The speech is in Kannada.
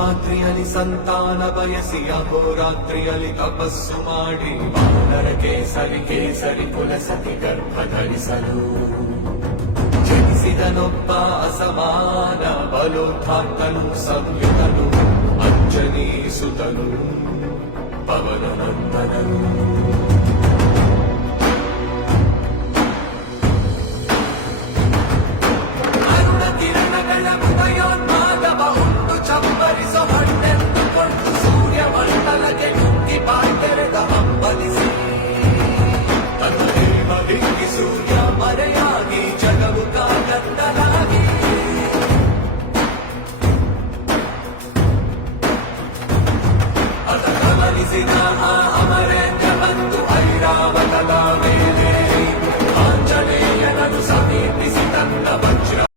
ರಾತ್ರಿಯಲ್ಲಿ ಸಂತಾನ ಬಯಸಿ ಅಹೋರಾತ್ರಿಯಲ್ಲಿ ತಪಸ್ಸು ಮಾಡಿ ವಾನರ ಕೇಸರಿ ಕುಲಸತಿ ಗರ್ಭ ಧರಿಸಲು ಜನಿಸಿದನೊಬ್ಬ ಅಸಮಾನ ಬಲೋತ್ಥಾತನು ಸಂಯುತನು ಅಂಜನೀಸುತನು ಪವನನಂದನನು.